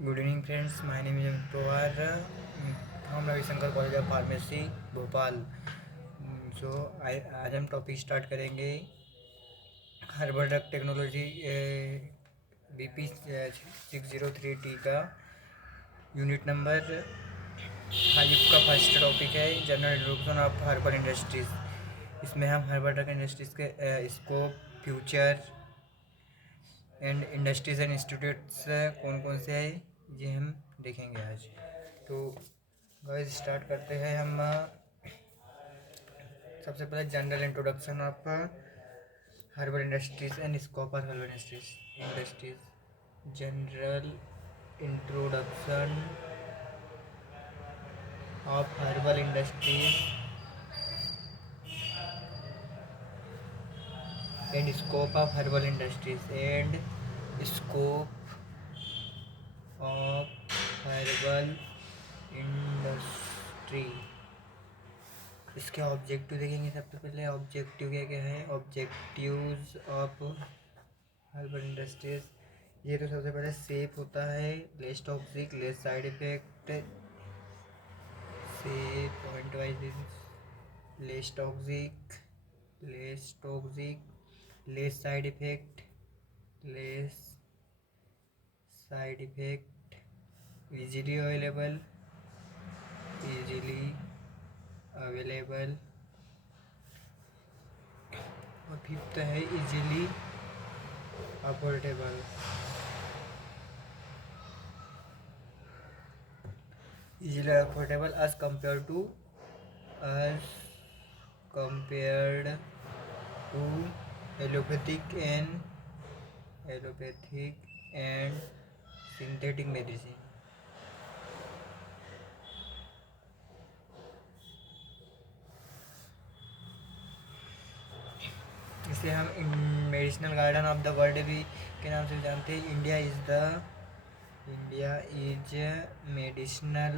Good evening friends, my name is Amit Pawar from Ravishankar college of pharmacy Bhopal. So आज हम topic start करेंगे herbal drug technology BP 603T का unit number 5 का first topic है general introduction of herbal industries. इसमें हम herbal drug industries के scope, future and industries and institutes कौन कौन से हैं ये हम देखेंगे आज। तो गाइस स्टार्ट करते हैं हम। सबसे पहले general introduction of herbal industries and scope of herbal industries. General introduction of herbal industries and scope of herbal industries and scope of herbal industry. इसके ऑब्जेक्टिव देखेंगे। सबसे पहले ऑब्जेक्टिव क्या क्या है। ऑब्जेक्टिव्स ऑफ हर्बल इंडस्ट्रीज, ये तो सबसे पहले सेफ होता है, less toxic, less side effect, से point wise, less toxic, less side effect, less side effect, easily available और फिफ्थ है easily affordable. Easily affordable as compared to allopathic and synthetic medicine. इसे हम medicinal garden of the world भी के नाम से जानते हैं। India is medicinal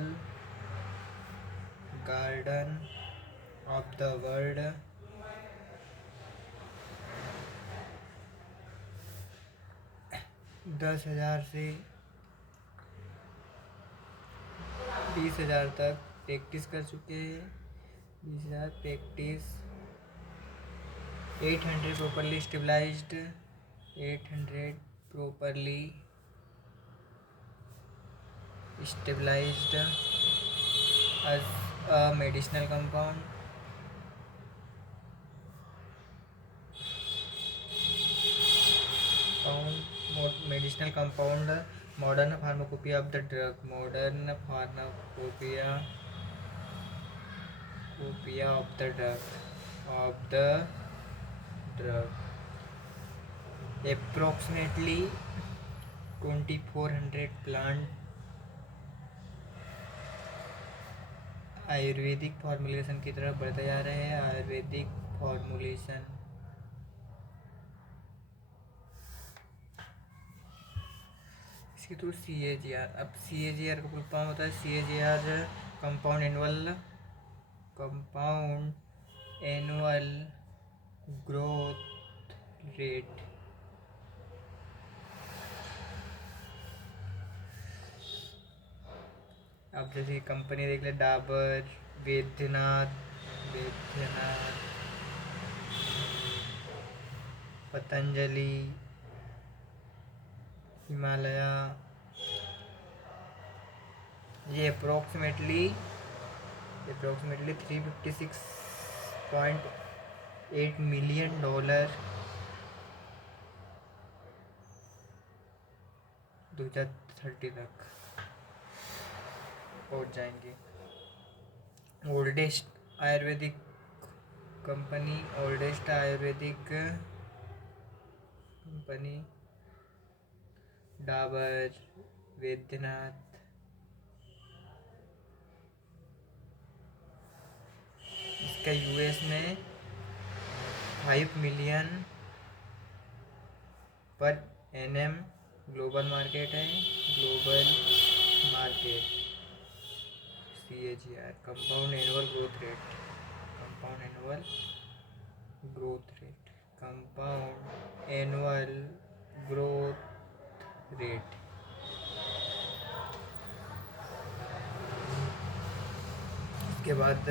garden of the world. 10,000 से 20,000 तक प्रैक्टिस कर चुके हैं। 20,000 practice. 800 properly stabilized, 800 properly stabilized as a medicinal compound. Medicinal compound, modern pharmacopoeia of the drug, modern pharmacopoeia of the drug. Approximately 2,400 plant आयुर्वेदिक फॉर्मुलेशन की तरफ बढ़ते जा रहे हैं। आयुर्वेदिक फॉर्मुलेशन, इसके थ्रू CAGR। अब CAGR का फुल फॉर्म होता है CAGR compound annual growth rate. अब जैसे कंपनी देख ले, डाबर, वैद्यनाथ, पतंजलि, हिमालया, ये अप्रोक्सीमेटली $356.8 मिलियन 2030 तक पहुंच जाएंगे। Oldest ayurvedic company Dabur, Baidyanath. इसका US में 5 मिलियन पर NM ग्लोबल मार्केट है। CAGR compound annual growth rate. उसके बाद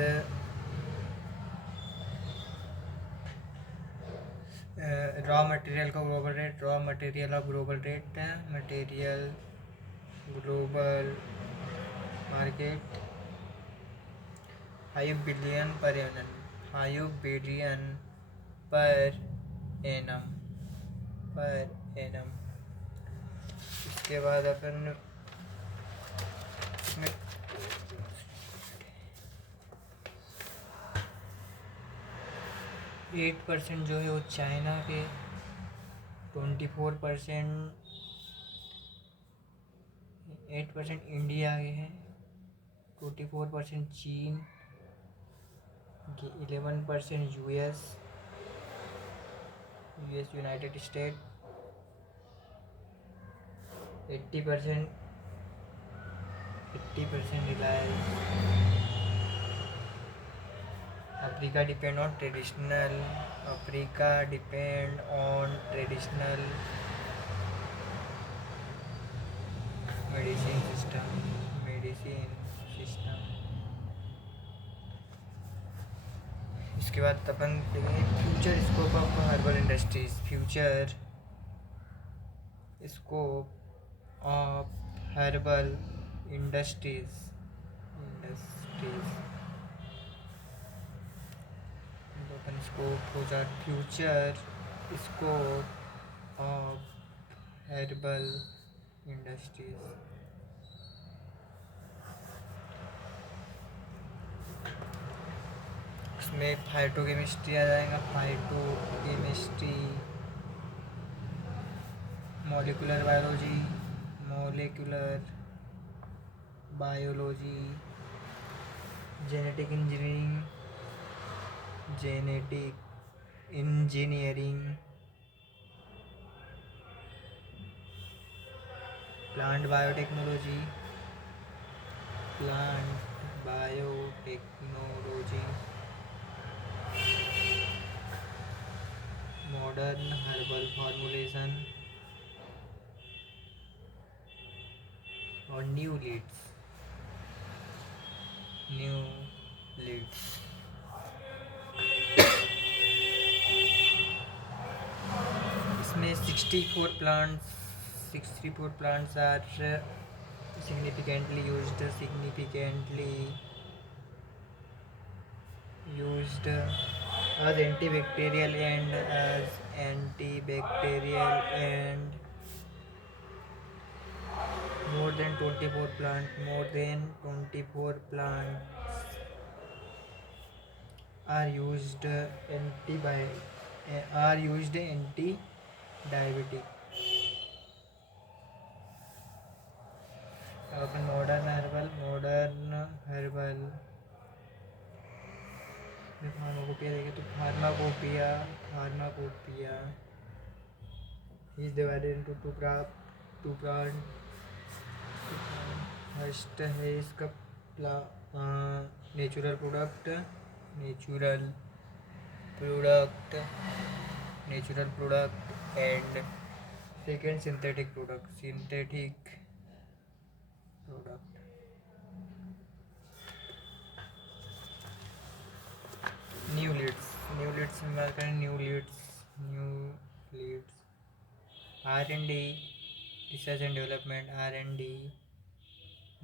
रॉ मटेरियल का global rate, raw material of global rate, material global market 5 billion per annum, 5 billion per annum, per annum. इसके बाद अपन इसमें 8% जो है वो चाइना के, 24%, 8% इंडिया के हैं, 24% चीन, 11% US, United state, 80% Reliance. Africa depend on traditional, Africa depend on traditional medicine system, medicine system. इसके बाद अपन देखेंगे future scope of herbal industries, future scope of herbal industries, अपन स्कोप हो जाए future scope of herbal industries. इसमें फाइटोकेमिस्ट्री आ जाएगा, phytochemistry, molecular biology, molecular biology, genetic engineering, genetic engineering, plant biotechnology, plant biotechnology, modern herbal formulation और new Leeds, इसमें 64 plants are significantly used as antibacterial and more than 24 plants are used anti-diabetic। अपन modern herbal pharmacopoeia देखें तो pharmacopoeia is divided into two part। First है इसका natural product and second synthetic product. New leads में बात करें, new leads R&D, research and development, R&D,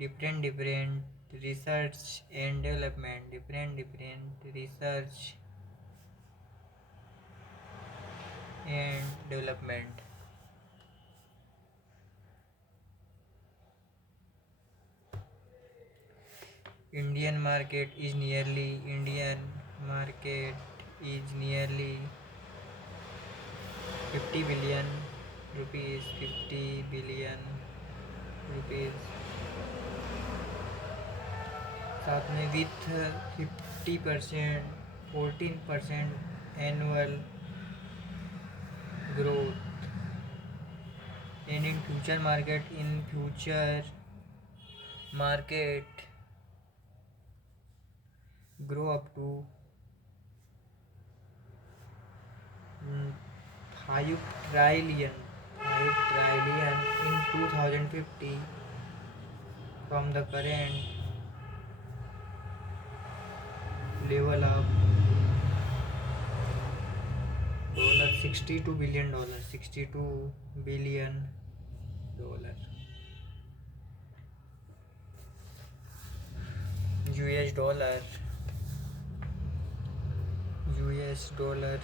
different research and development, Indian market is nearly 50 billion rupees, साथ में विथ 50%, 14% annual growth. And in future market grow up to 5 trillion in 2050 from the current level up $62 billion, $62 billion. US dollar, US dollar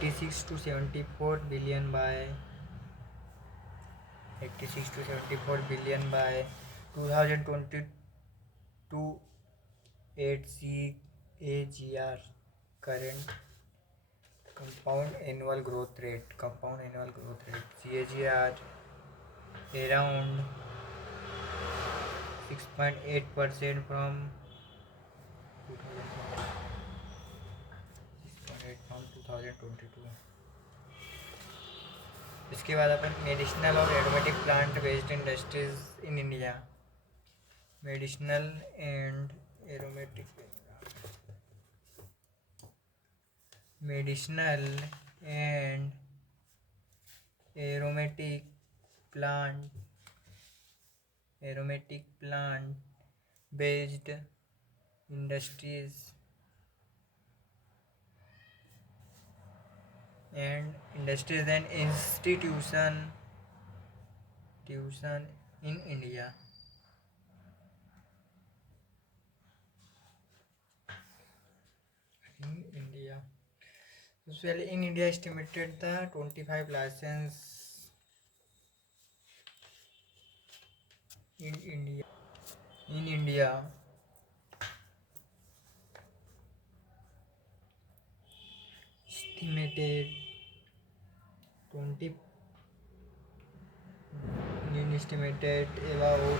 86 to 74 billion by 86 to 74 billion by 2022 CAGR, current compound annual growth rate CAGR around 6.8% from 2022. इसके बाद अपन मेडिसिनल और aromatic plant based industries in India. Medicinal and aromatic medicinal and aromatic plant based industries and institution in India. Usually in India estimated the 25 license in India. In India, estimated 20 estimated about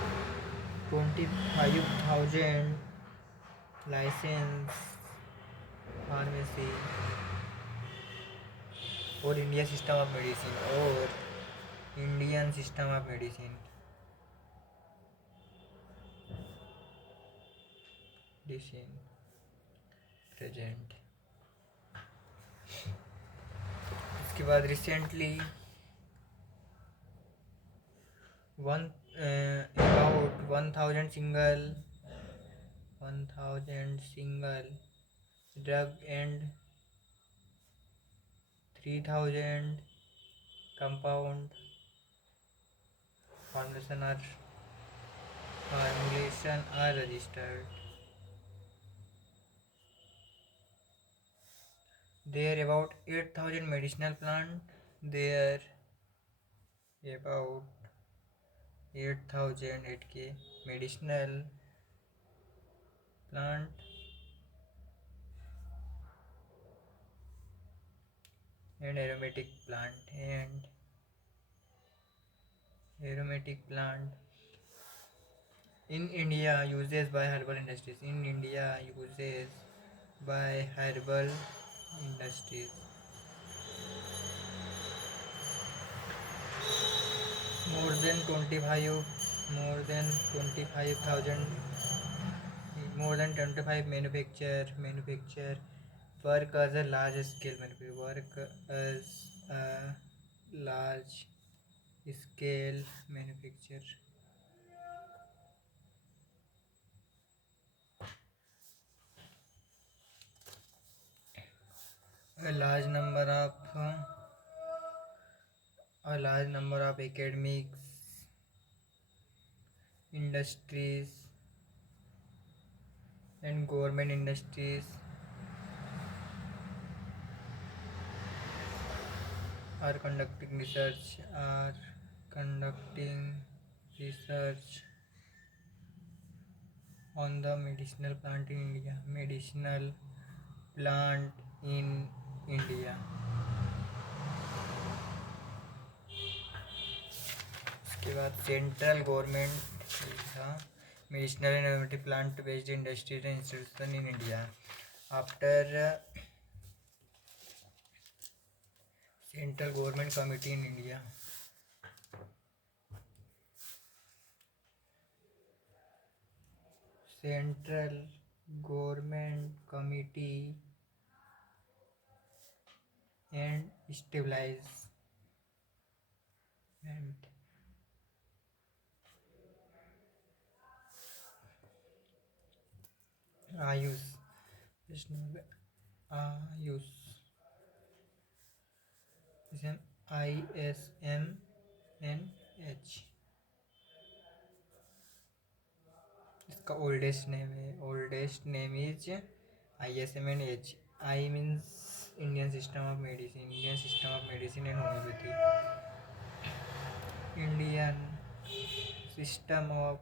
25,000 license pharmacy or Indian system of medicine present. इसके बाद recently about 1,000 single drug and 3,000 compound formulation are registered. There about 8,000 medicinal plant. There about 8,000 medicinal plant and aromatic plant in India uses by herbal industries. More than 25 manufacture work as a large scale manufacture. A large number of academics, industries and government industries are conducting research on the medicinal plant in India. उसके बाद central government था medicinal and aromatic plant based industries and institution in India. After Central Government Committee in India. Central Government Committee and Stabilizement. Ayush National Ayush ism ISMNH इसका oldest name is ISMNH. I means Indian System of Medicine and Homeopathy. Indian System of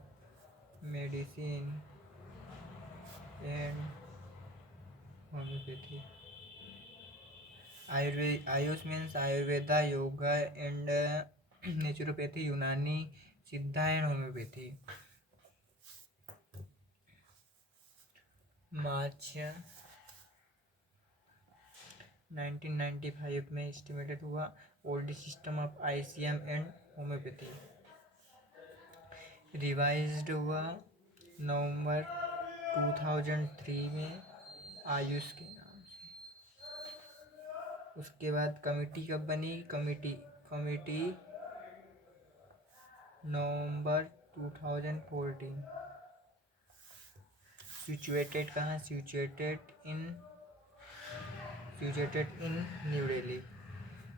Medicine and Homeopathy. Ayush means Ayurveda, Yoga and Naturopathy, Unani, Siddha and Homeopathy. मार्च 1995 में एस्टिमेटेड हुआ. Old system of ICM and homeopathy. Revised हुआ नवंबर 2003 में आयुष के नाम से. उसके बाद कमिटी कब बनी? कमिटी नवंबर 2014. सिचुएटेड कहाँ? सिचुएटेड इन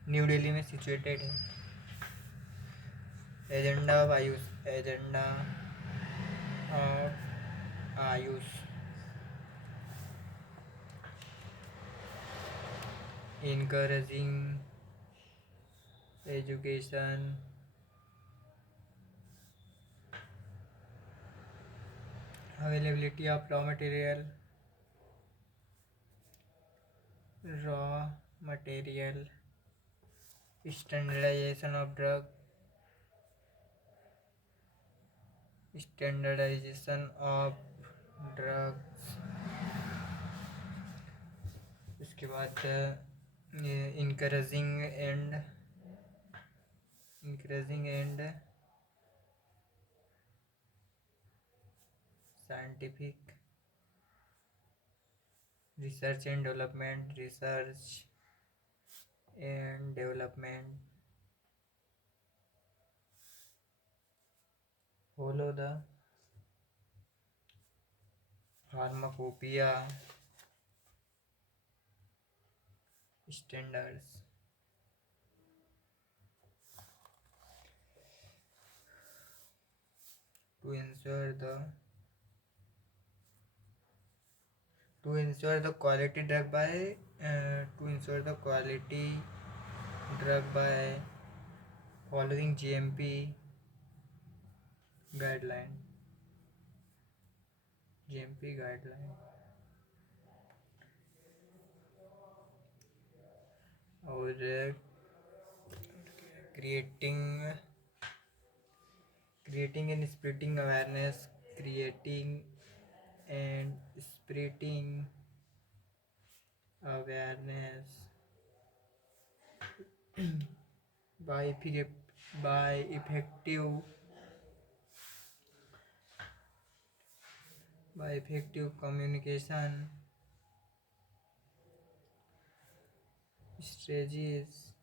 न्यू दिल्ली में सिचुएटेड है. Agenda of Ayush encouraging education, availability of raw material, standardization of drugs, उसके बाद encouraging and scientific research and development. Follow the pharmacopoeia standards. To ensure the quality drug by following GMP guideline. और creating and spreading awareness. by effective communication strategies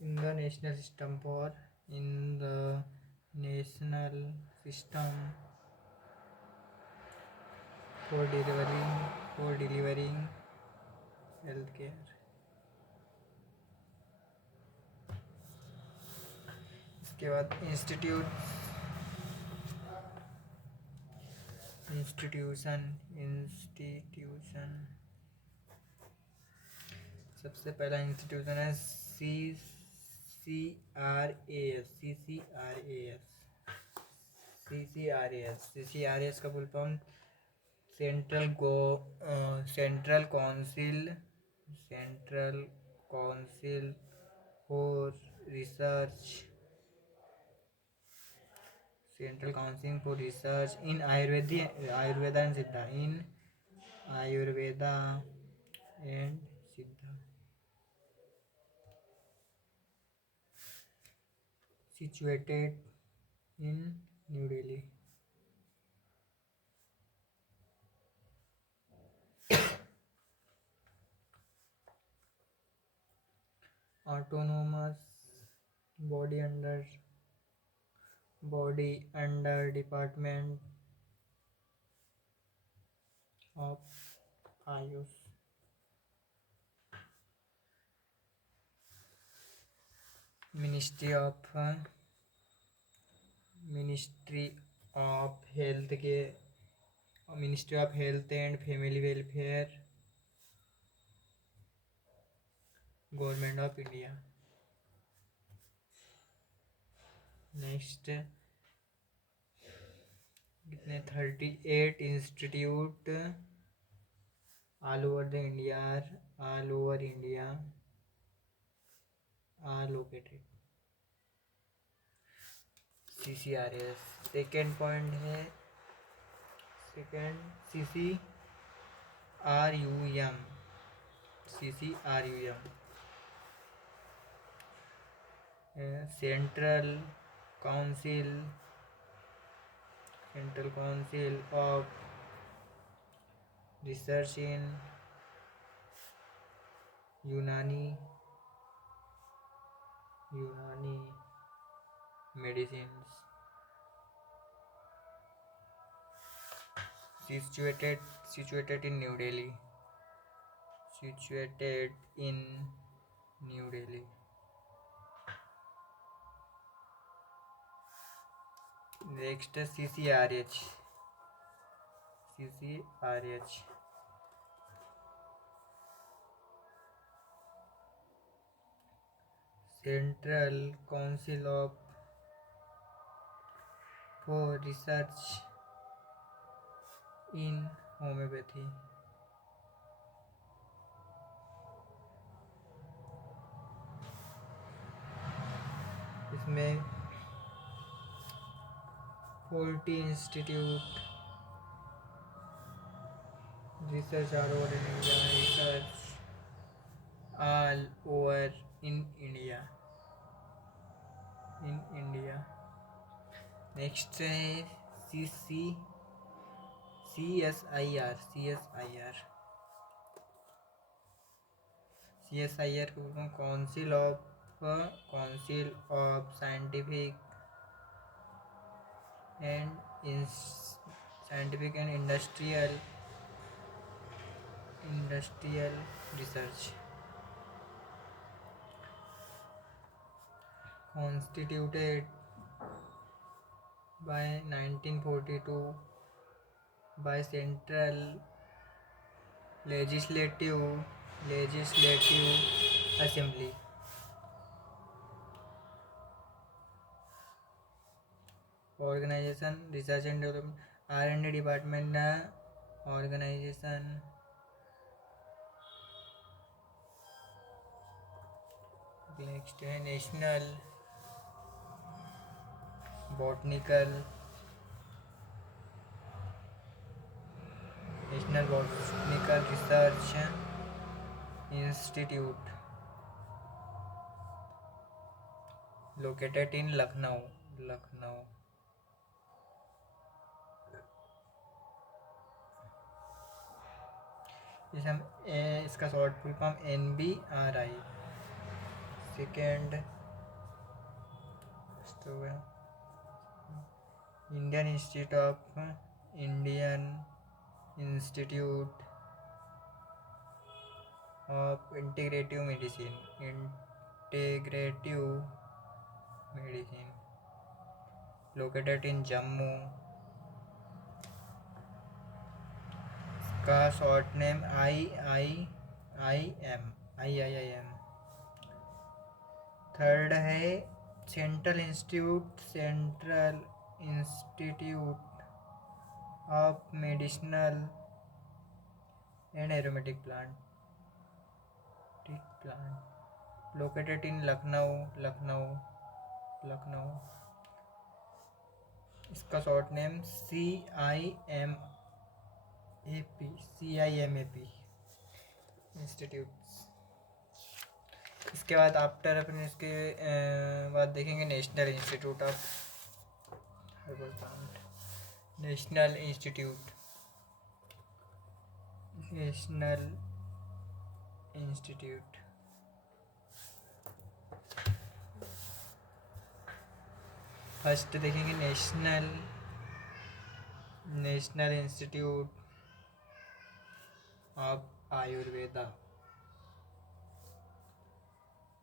in the national system for delivering healthcare. इसके बाद इंस्टीट्यूशन. सबसे पहला इंस्टीट्यूशन है CCRAS का full form central council for research इन आयुर्वेदा एंड सिद्धा. situated in New Delhi. Autonomous body under Department of Ayush. Ministry of health के ministry of health and family welfare, government of India. Next कितने 38 institute all over India are located. CCRS second point है, CCRUM central council of research in Unani medicine, situated in New Delhi. Next CCRH Central Council for Research in Homeopathy। इसमें 40 institute research all over in India. Next है CSIR को council of scientific and industrial research, constituted by 1942 by Central Legislative Assembly। Organization research and development R&D department organization. Next है national botanical research institute located in Lucknow. इसका short full form NBRI। Second Indian institute of integrative medicine located in Jammu. का short name IIIM। Third है central institute of medicinal and aromatic plant located in Lucknow. इसका short name CIMAP institute. इसके बाद आफ्टर अपन इसके बाद देखेंगे national institute of herbal plant. National institute first देखेंगे national institute of Ayurveda,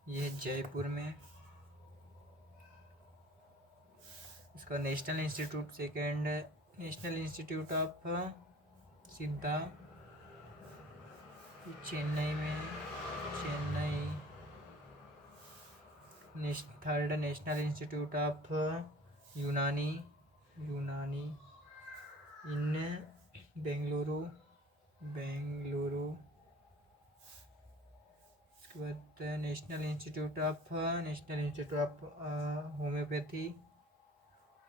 ये जयपुर में। इसका national institute second, national institute of सिद्धा, चेन्नई में, Chennai. Third, national institute of यूनानी, यूनानी इन बेंगलुरु, बेंगलुरु। उसके बाद national institute of homeopathy,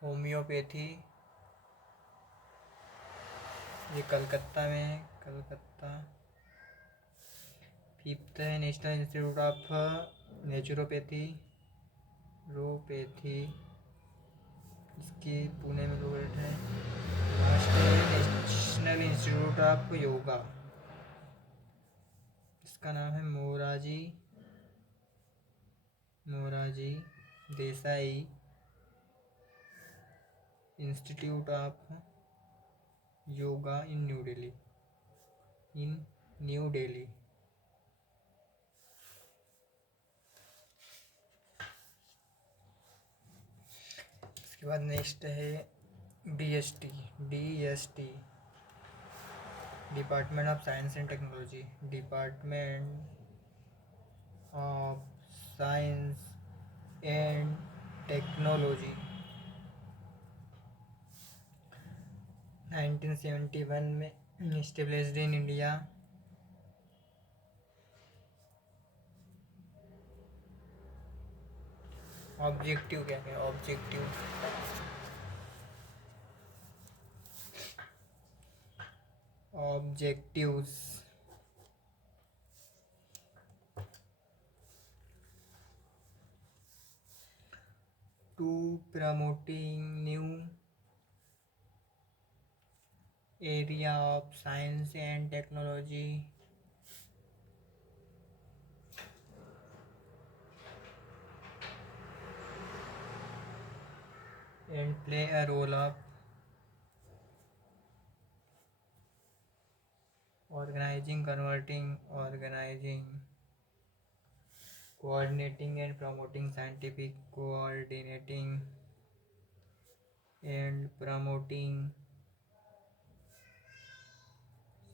homeopathy, ये कलकत्ता में है, कलकत्ता। फिफ्थ है नेशनल इंस्टीट्यूट ऑफ नेचुरोपैथी, रोपैथी, इसकी पुणे में लोकेटेड है। लास्ट है नेशनल इंस्टीट्यूट ऑफ योगा, इसका नाम है Morarji, Morarji Desai institute of yoga in new Delhi, in new Delhi. इसके बाद नेक्स्ट है DST, DST department of science and technology, department of science and technology. 1971 में एस्टेब्लिश्ड इन इंडिया। ऑब्जेक्टिव क्या है, objective, objectives to promoting new area of science and technology and play a role of organizing, coordinating and promoting scientific, coordinating and promoting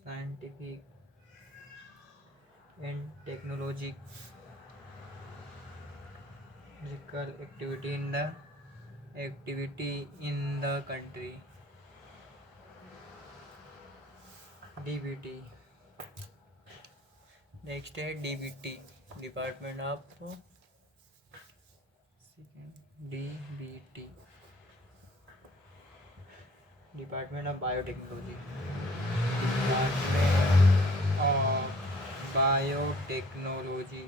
scientific and technological activity in the country. DBT. Next है DBT, department of DBT, department of biotechnology, department of biotechnology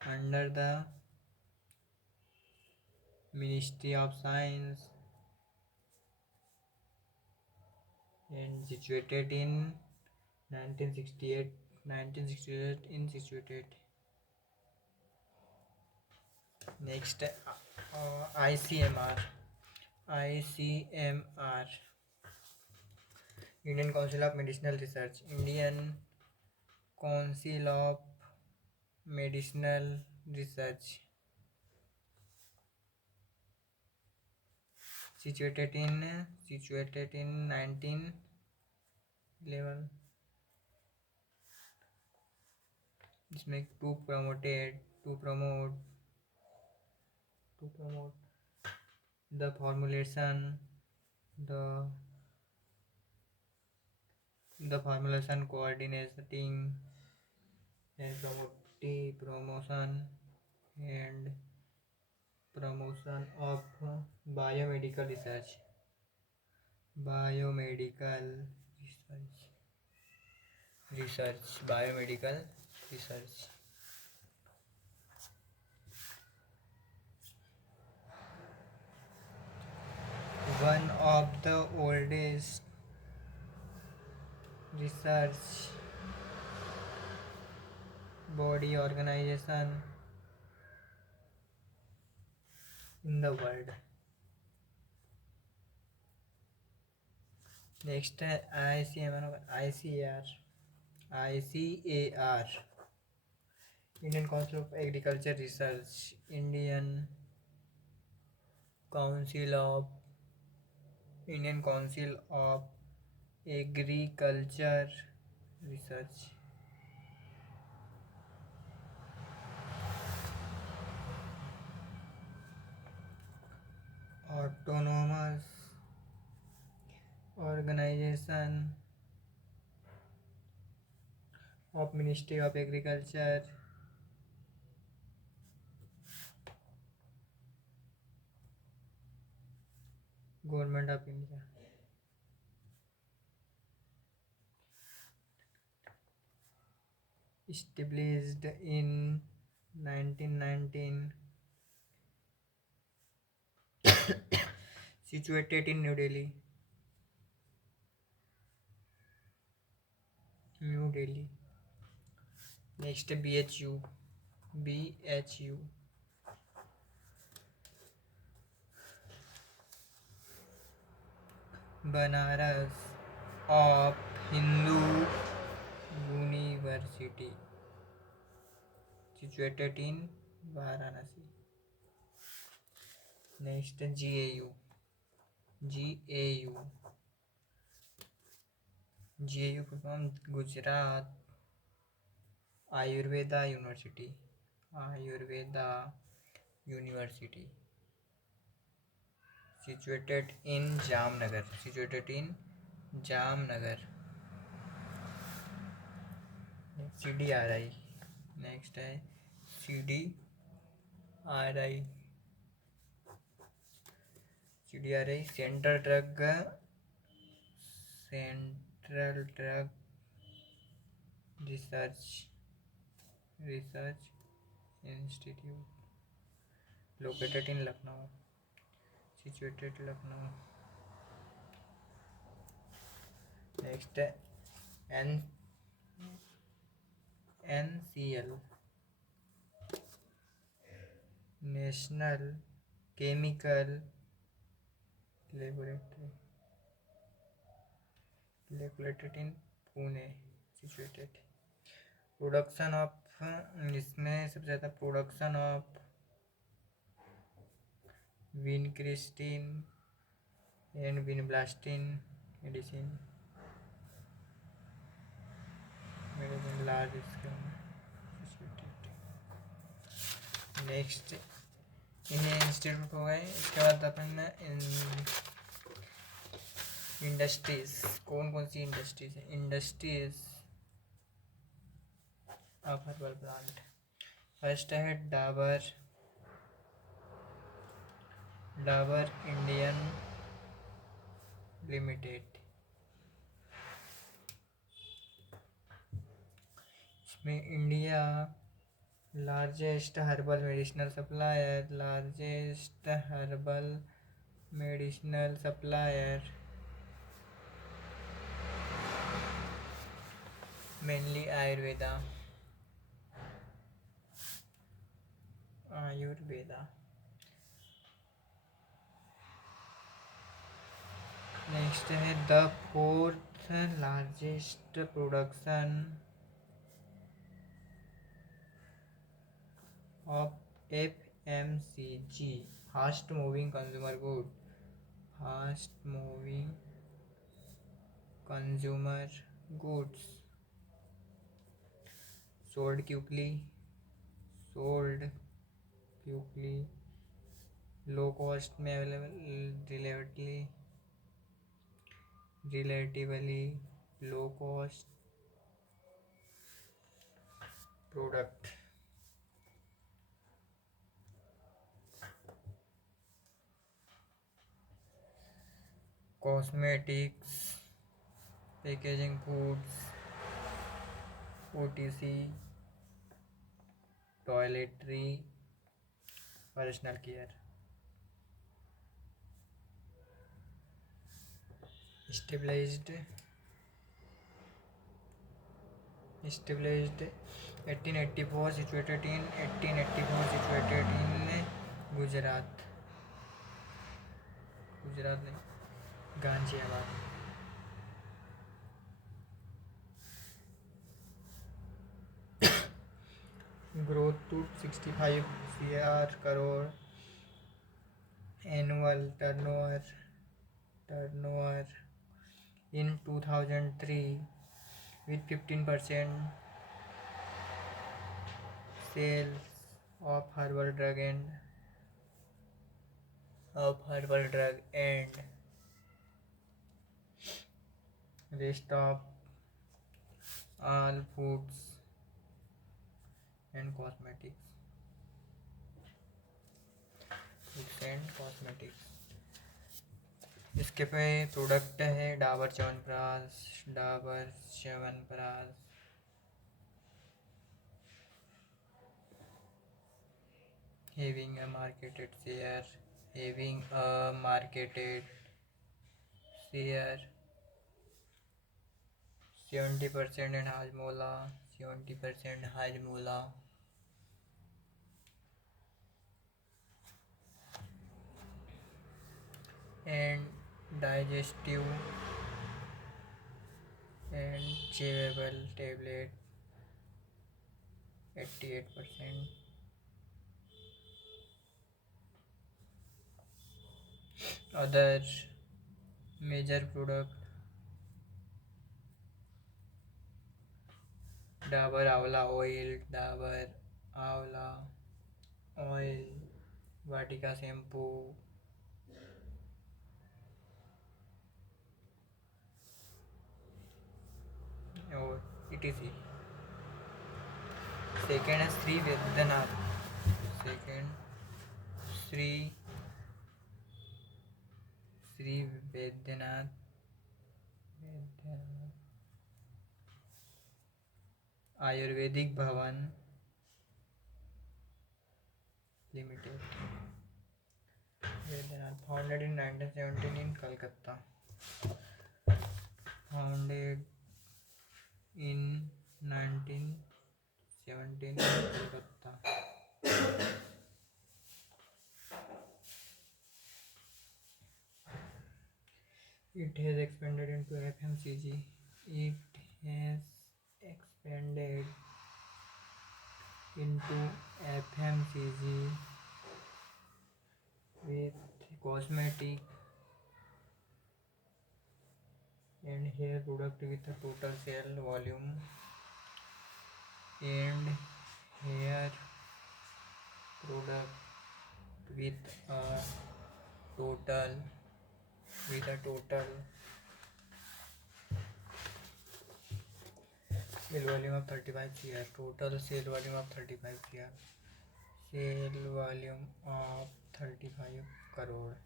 under the ministry of science and situated in 1968 situated. Next, ICMR, Indian Council of Medicinal Research, Indian Council of Medicinal Research, situated in 1911. इसमें to promote the formulation, coordinating and promotion of biomedical research, biomedical research. One of the oldest research body organization in the world. Next है ICAR, Indian Council of Agriculture Research, Council of Indian Council of Agriculture Research. Autonomous Organization of Ministry of Agriculture, Government of India. Established in 1919, situated in New Delhi. New Delhi. Next, BHU. BHU. Banaras of Hindu University, situated in Varanasi. Next, GAU. GAU. GAU from Gujarat Ayurveda University. Ayurveda University. Situated in Jamnagar. Situated in Jamnagar. CDRI. Next है CDRI. CDRI Central Drug Research Institute, located in Lucknow. Situated Lucknow. Next, NCL, National Chemical Laboratory, located in Pune. Situated. Production of, इसमें सबसे ज़्यादा production of vincristine and vinblastine medicine large scale. Next इन्हें institute हो गए. इसके बाद अपन industries. कौन कौन सी इंडस्ट्रीज है? Industries of herbal plant. First है डाबर इंडियन लिमिटेड. इसमें India largest herbal medicinal supplier, mainly Ayurveda. Next है the fourth largest production of FMCG, fast moving consumer goods, sold quickly, low cost में available, relatively low cost product. Cosmetics, packaging foods, OTC, toiletry, personal care. established 1884, situated in Gujarat नहीं, Ghaziabad. growth to 65 crore annual turnover in 2003 with 15% sales of herbal drug and rest of all foods and cosmetics। इसके पे प्रोडक्ट है डाबर chyawanprash having a marketed share 70% in Hajmola and digestive and chewable tablet 88%। other major product Dabur amla oil Vatika shampoo और etc। Second है Shri Baidyanath ayurvedic Bhavan limited Baidyanath founded in 1917 इन Calcutta It has expanded into FMCG with cosmetic and hair product with a total sale volume and hair product with a total sale volume of 35 crore total sale volume of 35 crore sale volume of 35 crore।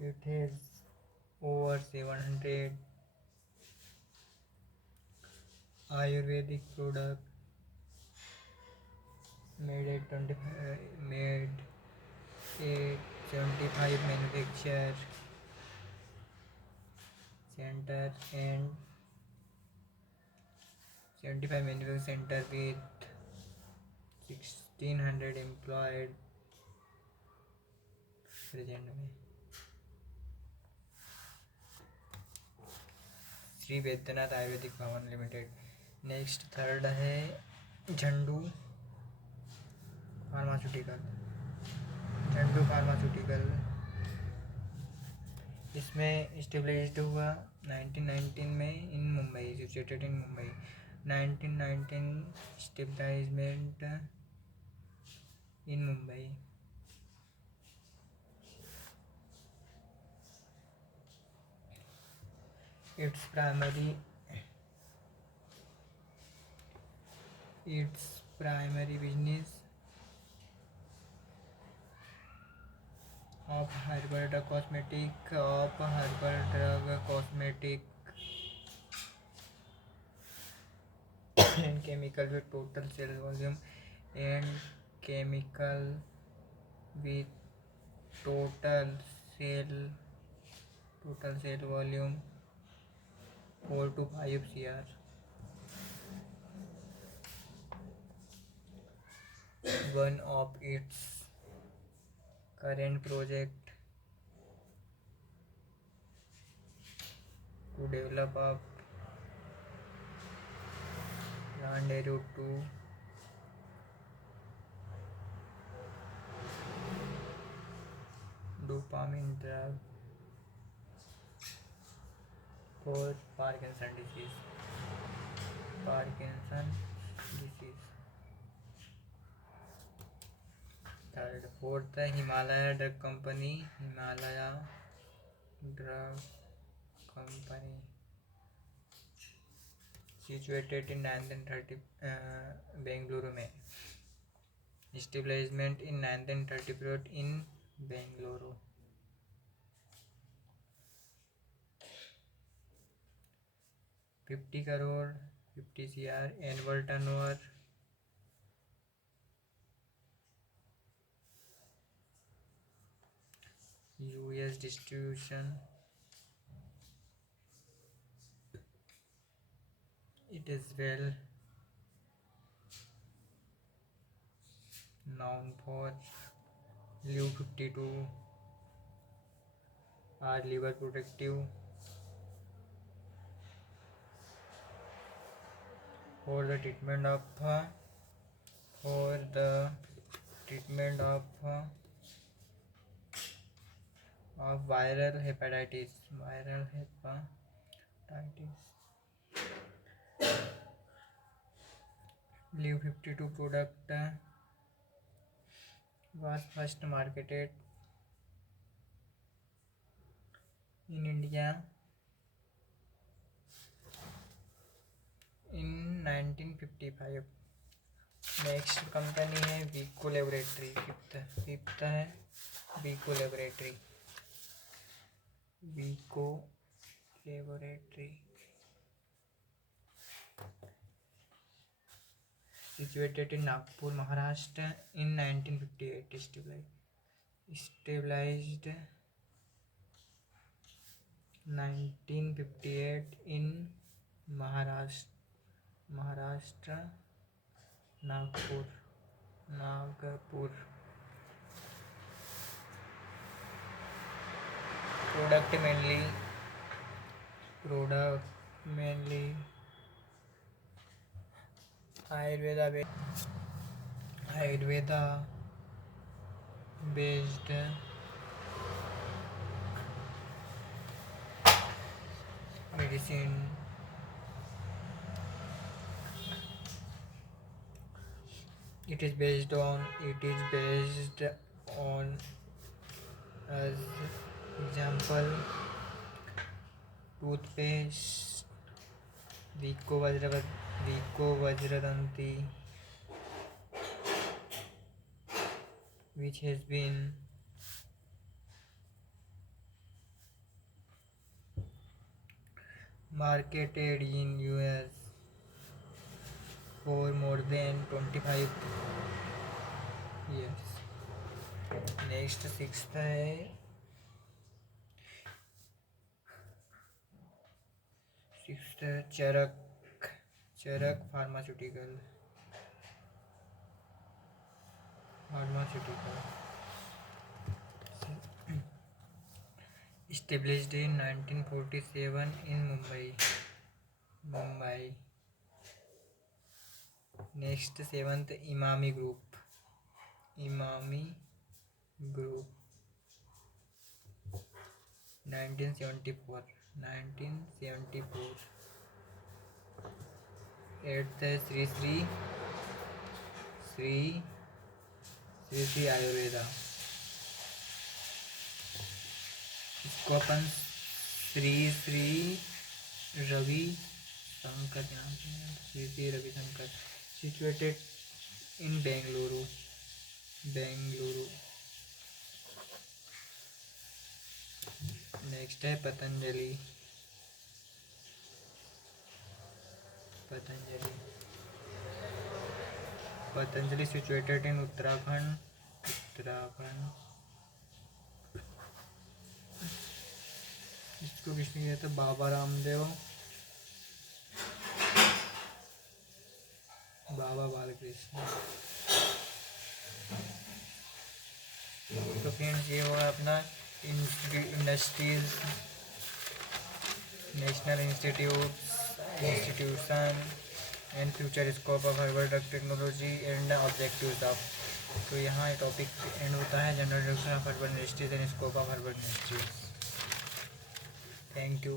It has over 700 Ayurvedic product made at 75 manufacture center and 75 manufacturing center with 1600 employed present में। श्री Baidyanath ayurvedic Bhavan limited. Next third है झंडू फार्मास्यूटिकल इसमें स्टेब्लिश्ड हुआ 1919 में in Mumbai situated in Mumbai 1919 establishment in Mumbai. its primary business of herbal drug cosmetic and chemical with total sale volume and chemical with total sale volume 4 to 5 crore। one of its current project to develop a rendezvous to dopamine drug for Parkinson disease. Third, fourth, Himalaya Drug Company, situated in 1930 बेंगलुरु में. Establishment in 1934 in Bengaluru. 50 crore, 50 CR annual turnover. US distribution. It is well known for Liu 52 or liver protective for the treatment of viral hepatitis. Liu 52 product was first marketed in India in 1955. Next company है वीको laboratory. Fifth है वीको laboratory. situated in Nagpur, Maharashtra in 1958. Established 1958 in Maharashtra, Nagpur. Product mainly Ayurveda based medicine. It is based on as example toothpaste Vico Vajradanti, which has been marketed in US for more than 25 years. Next, sixth है चरक pharmaceutical. Established in 1947 in Mumbai. Next, seventh, Imami Group. 1974. Eighth है Sri Ayurveda. इसको अपन श्री रवि शंकर जानते हैं. श्री रवि Shankar. Situated in Bengaluru. Next है Patanjali situated in Uttarakhand. इसको किसने किया था? बाबा रामदेव, बाबा बालकृष्ण. तो फ्रेंड्स ये हुआ अपना industries national institution and future scope of herbal drug technology and objectives of. तो यहाँ टॉपिक एंड होता है general introduction of herbal industries and scope of herbal industries. Thank you.